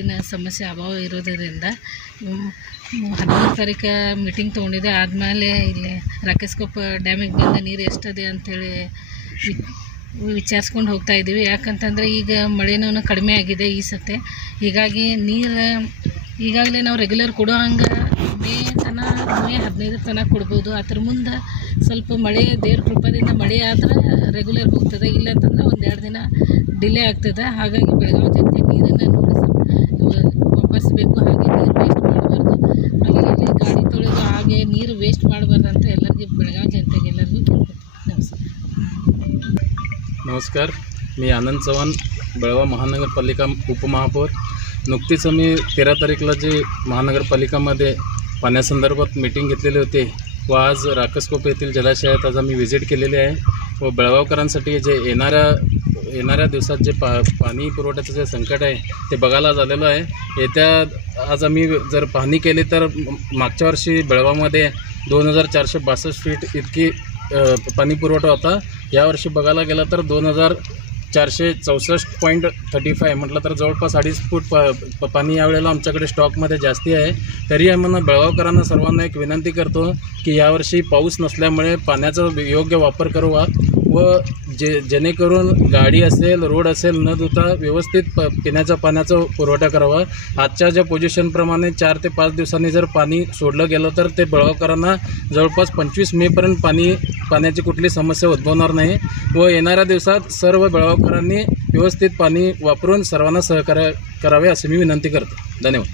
ನೀರಿನ ಸಮಸ್ಯೆ ಅಭಾವ ಇರೋದರಿಂದ 11 ತಾರೀಕು ಮೀಟಿಂಗ್ ತೊಗೊಂಡಿದ್ದೆ. ಆದಮೇಲೆ ಇಲ್ಲಿ ರಾಕೇಶಕೊಪ್ಪ ಡ್ಯಾಮಿಗೆ ಬಂದ ನೀರು ಎಷ್ಟಿದೆ ಅಂಥೇಳಿ ವಿಚಾರಿಸ್ಕೊಂಡು ಹೋಗ್ತಾ ಇದ್ದೀವಿ. ಯಾಕಂತಂದರೆ ಈಗ ಮಳೆನೂ ಕಡಿಮೆ ಆಗಿದೆ ಈ ಸತೆ. ಹೀಗಾಗಿ ನೀರು ಈಗಾಗಲೇ ನಾವು ರೆಗ್ಯುಲರ್ ಕೊಡೋ ಹಂಗೆ ಮೇ 15 ತನಕ ಕೊಡ್ಬೋದು. ಅದ್ರ ಮುಂದೆ ಸ್ವಲ್ಪ ಮಳೆ ದೇವ್ರ ಕೃಪದಿಂದ ಮಳೆ ಆದ್ರೆ ರೆಗ್ಯುಲರ್ ಹೋಗ್ತದೆ, ಇಲ್ಲಂತಂದ್ರೆ 1-2 ದಿನ ಡಿಲೇ ಆಗ್ತದೆ. ಹಾಗಾಗಿ ಬೆಳಗಾವಿ ಜನತೆ ನೀರನ್ನು ವಾಪಸ್ಬೇಕು, ಹಾಗೆ ನೀರು ವೇಸ್ಟ್ ಮಾಡಬಾರ್ದು, ಹಾಗೆ ಇಲ್ಲಿ ಗಾಡಿ ತೊಳೆದು ಹಾಗೆ ನೀರು ವೇಸ್ಟ್ ಮಾಡಬಾರ್ದು ಅಂತ ಎಲ್ಲರಿಗೂ ಬೆಳಗಾವಿ जनतेಗೆ ಎಲ್ಲರಿಗೂ नमस्कार. मी आनंद चव्हाण, बेळगाव महानगरपालिका उपमहापौर. नुकतीच आम्ही 13 तारीखला जे महानगरपालिकामध्ये पाण्यासंदर्भात मीटिंग घेतलेली होती व आज राकसकोप येथील जलाशयात आज आम्ही व्हिजिट केलेली आहे व बेळगावकरांसाठी जे येणाऱ्या दिवसात जे पाणी पुरवठ्याचं जे संकट आहे ते बघायला झालेलं आहे. आज आम्ही जर पाहणी केली तर मागच्या वर्षी बेळगावमध्ये 2462 फीट इतकी पाणी पुरवठा होता. यावर्षी बघायला गेलं तर 2464.35 म्हटलं तर जवळपास 2.5 फूट पाणी यावेळेला आमच्याकडे स्टॉकमध्ये जास्ती आहे. तरी आम्हाला बेळगावकरांना सर्वांना एक विनंती करतो की यावर्षी पाऊस नसल्यामुळे पाण्याचा योग्य वापर करावा व जेणेकरून गाडी असेल, रोड असेल न धुता व्यवस्थित पिण्याच्या पाण्याचा पुरवठा करावा. आजच्या ज्या पोझिशनप्रमाणे 4 ते 5 दिवसांनी जर पाणी सोडलं गेलं तर ते बेळगावकरांना जवळपास 25 मेपर्यंत पाण्याची कुठली समस्या उद्भवणार नाही व येणाऱ्या दिवसात सर्व बेळगावकरांनी व्यवस्थित पाणी वापरून सर्वांना सहकार्य करावे अशी मी विनंती करतो. धन्यवाद.